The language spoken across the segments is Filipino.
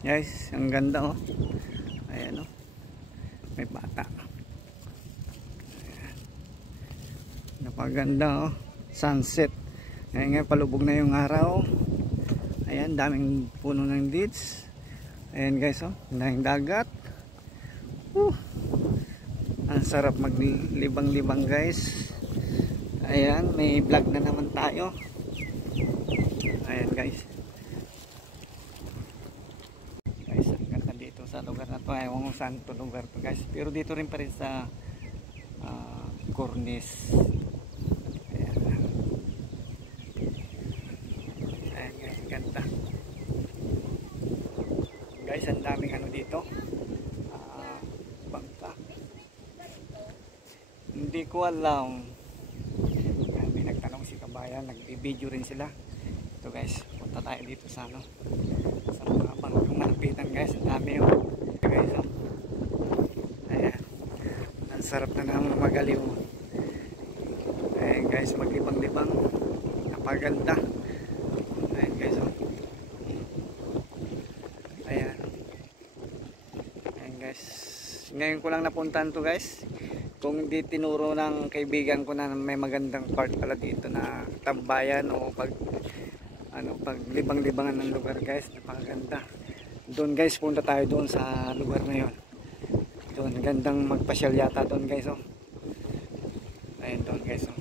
Guys, ang ganda oh. Ayan oh. May bata. Ayan. Napaganda oh. Sunset. Ayan nga, palubog na yung araw. Ayan, daming puno ng deeds. Ayan guys oh, daming dagat. Ang sarap maglibang-libang guys. Ayan, may vlog na naman tayo. Ayan guys. Sa lugar na to, ayaw kung saan to lugar to guys, pero dito rin pa rin sa Cornice. Ayan. Ayan guys, ganda guys, ang daming ano dito, bangka. Hindi ko alam, may nagtanong si kabayan, nag-video rin sila. Ito guys, punta tayo dito sa ano, sa mga bangkang malapitan guys. Ang dami oh guys oh. Ayan, ang sarap na naman magaliw. Ayan guys, maglibang-libang, napaganda. Ayan guys oh. Ayan. Ayan guys, ngayon ko lang napuntahan to guys. Kung hindi tinuro ng kaibigan ko na may magandang part pala dito na tambayan o pag libang-libangan ng lugar guys, napakaganda. Doon guys, punta tayo doon sa lugar na yon. Doon, gandang magpasyal yata doon guys oh. Ayun doon guys oh.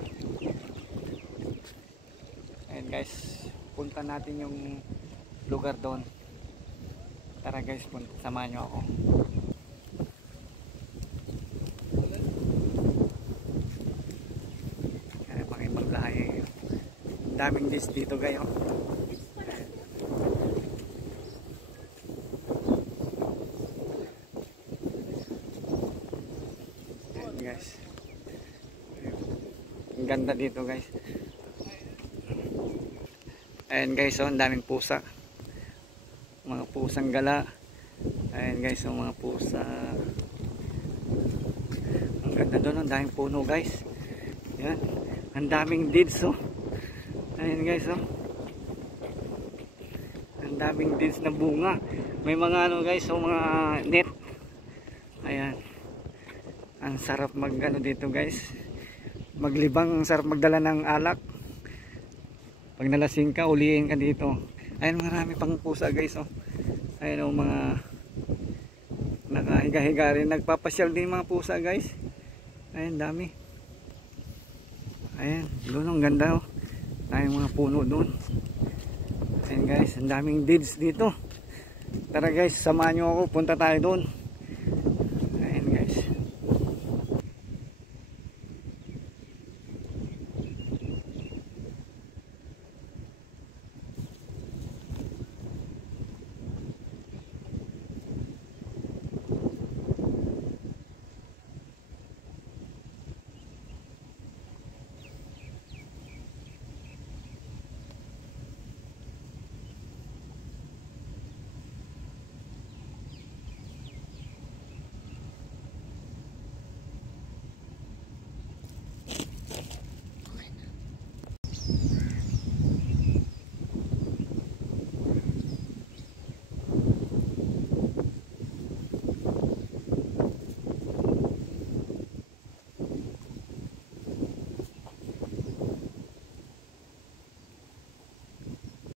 Ayun guys, punta natin yung lugar doon. Tara guys, samahan nyo ako. Ay, mga ibang lahi. Daming dis dito guys oh. Guys, ang ganda dito guys. Ayan guys oh, ang daming pusa, mga pusang gala. Ayan guys oh, mga pusa. Ang ganda doon, ang daming puno guys. Ayan, ang daming deeds oh. Ayan guys oh, ang daming deeds na bunga. May mga ano guys oh, mga net. Ayan, ang sarap mag ano dito guys, maglibang. Ang sarap magdala ng alak. Pag nalasing ka, uliin ka dito. Ayun, marami pang pusa guys oh. Ayun oh, mga nakahiga-higa rin, nagpapasyal din mga pusa guys. Ayun, dami. Ayun, doon ang ganda oh. Ayun, mga puno doon. Ayun guys, ang daming deeds dito. Tara guys, samahan nyo ako, punta tayo doon.